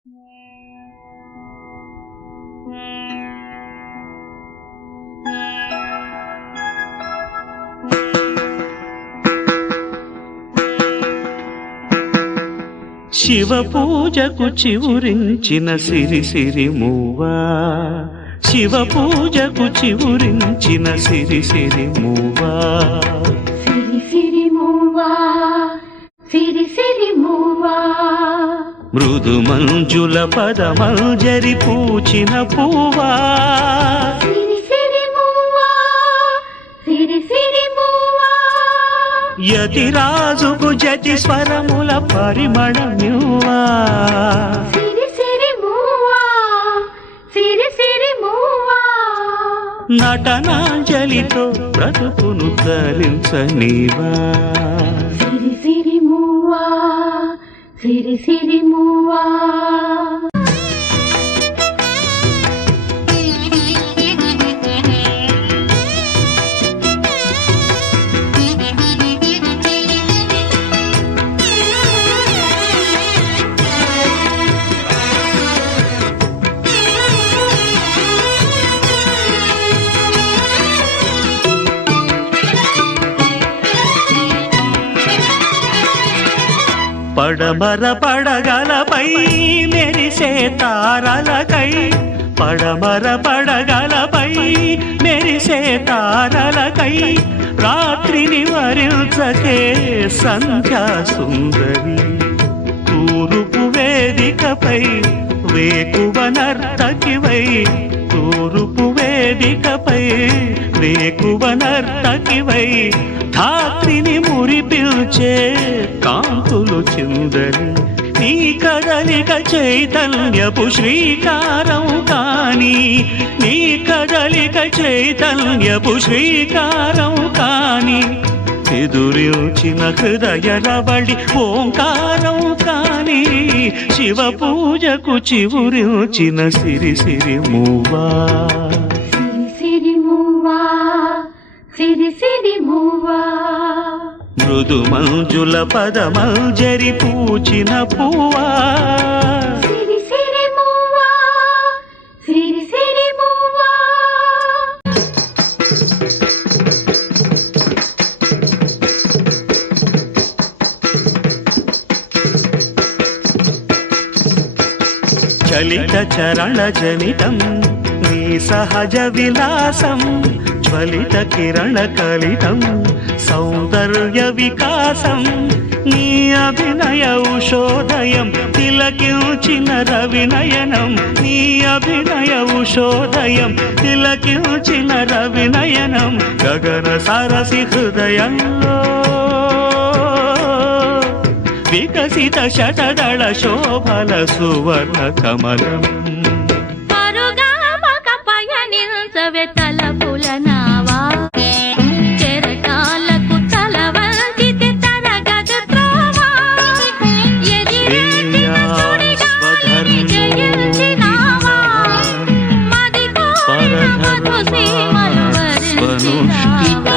శివ పూజకు చివురించిన సిరి సిరి మూవా, శివ పూజకు చివురించిన సిరి సిరి మూవా, సిరి సిరి మూవా, సిరి సిరి మూవా, మృదు మంజుల పదమంజరి పూచిన పూవా, సిరి సిరి మూవా, సిరి సిరి మూవా, యతిరాజుకు జతి స్వరముల పరిమళమ్యువా, సిరి సిరి మూవా, సిరి సిరి మూవా, నటనాంజలితో బ్రతుకును తరించనివా, సిరి సిరి మూవా, సిరి సిరి మూవా. పడమర పడగలపై మెరిసే తారలకై, పడమర పడగలపై మెరిసే తారలకై, రాత్రిని వరించకే సంధ్యా సుందరి, తూరుపు వేదికపై వేకువ నర్తకివై, తూరుపు వేదికపై వేకువ నర్తకివై, ధాత్రిని మురిపిల్చే కాంతులు చిందరి, నీ కదలిక చైతన్యపు శ్రీకారం కాని, నీ కదలిక చైతన్యపు శ్రీకారం కాని, ఎదురిల్చిన హృదయ రవళి ఓంకారం కాని, శివ పూజకు చివురిల్చిన సిరి సిరి మూవా, సిరి సిరి మూవా, సిరి సిరి మూవా, మృదు మంజుల పదమంజరి పూచిన పూవా, సిరి సిరి మూవా, సిరి సిరి మూవా. చలిత చరణ జనితం నీ సహజ విలాసం, జ్వలిత కిరణ కలితం సౌందర్య వికాసం, నీ అభినయ ఉషోదయం తిలకించిన రవినయనం, నీ అభినయ ఉషోదయం తిలకించిన రవినయనం, గగన సరసి హృదయంలో వికసిత శతదళ శోభల సువర్ణ కమలం, పరుగామక పయనించవే తలపుల నావా, చెరటాలకు తల వంచితే తరగదు త్రోవా, ఎదిరించిన సుడిగాలిని జయించినావా, మది కోరిన మధు సీమలు వరించినావా.